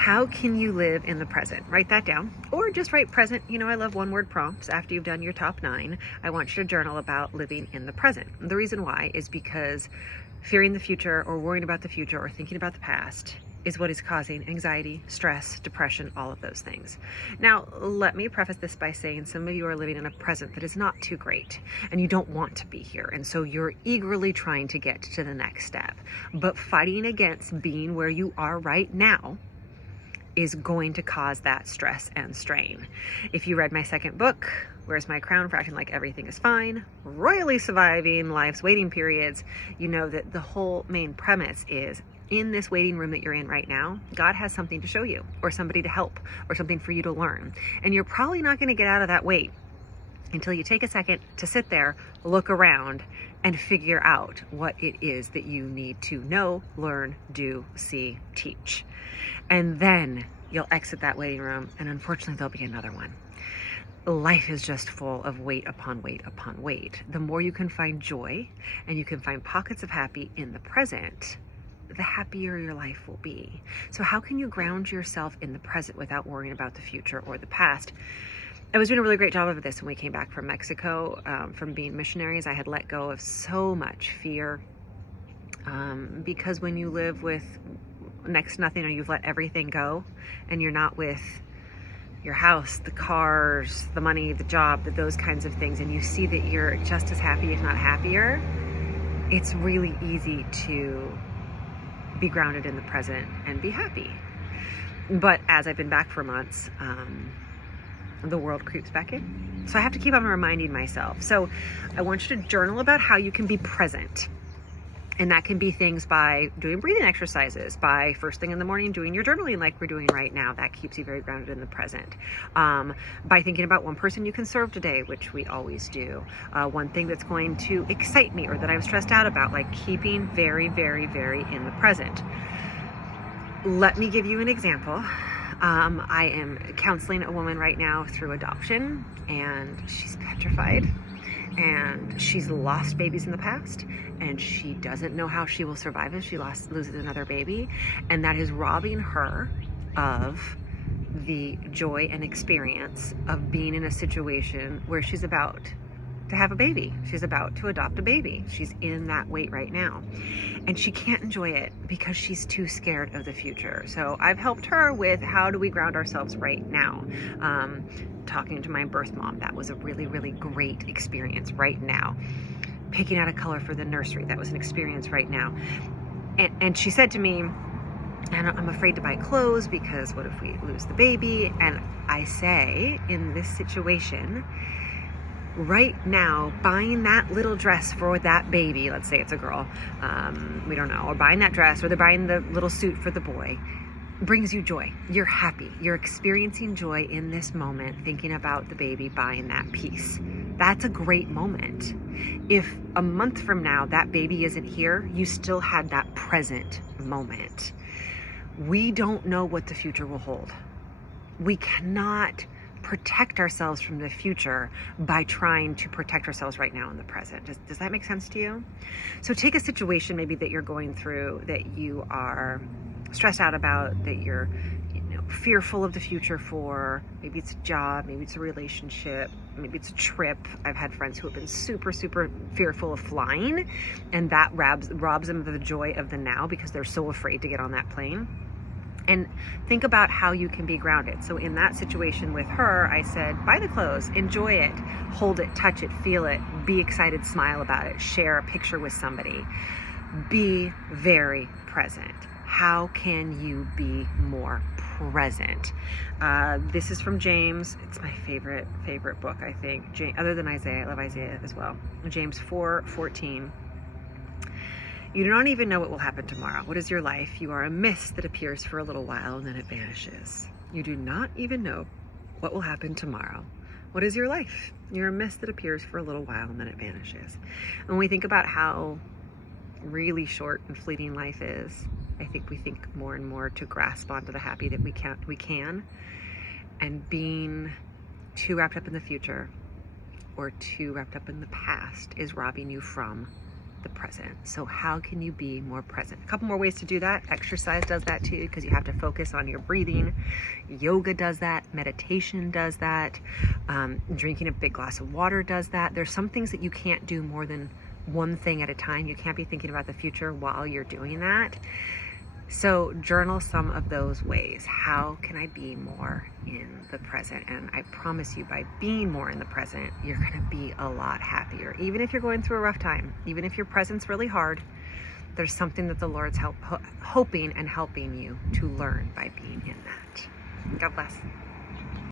How can you live in the present? Write that down, or just write present. I love one word prompts. After you've done your top 9, I want you to journal about living in the present. The reason why is because fearing the future or worrying about the future or thinking about the past is what is causing anxiety, stress, depression, all of those things. Now, let me preface this by saying some of you are living in a present that is not too great and you don't want to be here. And so you're eagerly trying to get to the next step. But fighting against being where you are right now is going to cause that stress and strain. If you read my second book, Where's My Crown for Acting Like Everything is Fine, Royally Surviving Life's Waiting Periods, you know that the whole main premise is in this waiting room that you're in right now, God has something to show you or somebody to help or something for you to learn. And you're probably not going to get out of that wait until you take a second to sit there, look around, and figure out what it is that you need to know, learn, do, see, teach. And then you'll exit that waiting room, and unfortunately there'll be another one. Life is just full of wait upon wait upon wait. The more you can find joy and you can find pockets of happy in the present, the happier your life will be. So how can you ground yourself in the present without worrying about the future or the past? I was doing a really great job of this when we came back from Mexico, from being missionaries. I had let go of so much fear because when you live with next to nothing or you've let everything go and you're not with your house, the cars, the money, the job, those kinds of things, and you see that you're just as happy, if not happier, it's really easy to be grounded in the present and be happy. But as I've been back for months, the world creeps back in. So I have to keep on reminding myself. So I want you to journal about how you can be present. And that can be things by doing breathing exercises, by first thing in the morning doing your journaling like we're doing right now. That keeps you very grounded in the present. By thinking about one person you can serve today, which we always do. One thing that's going to excite me or that I'm stressed out about, like keeping very, very, very in the present. Let me give you an example. I am counseling a woman right now through adoption, and she's petrified. And she's lost babies in the past, and she doesn't know how she will survive if she loses another baby, and that is robbing her of the joy and experience of being in a situation where she's about to have a baby. She's about to adopt a baby. She's in that wait right now, and she can't enjoy it because she's too scared of the future. So I've helped her with how do we ground ourselves right now. Talking to my birth mom, that was a really, really great experience right now. Picking out a color for the nursery, that was an experience right now. And she said to me, and I'm afraid to buy clothes because what if we lose the baby? And I say, in this situation, right now, buying that little dress for that baby, let's say it's a girl, we don't know, or buying that dress, or they're buying the little suit for the boy, brings you joy. You're happy. You're experiencing joy in this moment, thinking about the baby, buying that piece. That's a great moment. If a month from now that baby isn't here, you still had that present moment. We don't know what the future will hold. We cannot protect ourselves from the future by trying to protect ourselves right now in the present. Does that make sense to you? So take a situation maybe that you're going through that you are stressed out about, that you're fearful of the future for. Maybe it's a job, maybe it's a relationship, maybe it's a trip. I've had friends who have been super, super fearful of flying, and that robs them of the joy of the now because they're so afraid to get on that plane. And think about how you can be grounded. So in that situation with her, I said, buy the clothes, enjoy it, hold it, touch it, feel it, be excited, smile about it, share a picture with somebody. Be very present. How can you be more present? This is from James. It's my favorite book, I think. Other than Isaiah, I love Isaiah as well. James 4:14. You do not even know what will happen tomorrow. What is your life? You are a mist that appears for a little while and then it vanishes. You do not even know what will happen tomorrow. What is your life? You're a mist that appears for a little while and then it vanishes. And when we think about how really short and fleeting life is, I think we think more and more to grasp onto the happy that we can, and being too wrapped up in the future or too wrapped up in the past is robbing you from the present. So how can you be more present? A couple more ways to do that. Exercise does that too, because you have to focus on your breathing. Yoga does that. Meditation does that. Drinking a big glass of water does that. There's some things that you can't do more than one thing at a time. You can't be thinking about the future while you're doing that. So journal some of those ways. How can I be more in the present? And I promise you, by being more in the present, you're going to be a lot happier. Even if you're going through a rough time, even if your present's really hard, there's something that the Lord's hoping and helping you to learn by being in that. God bless.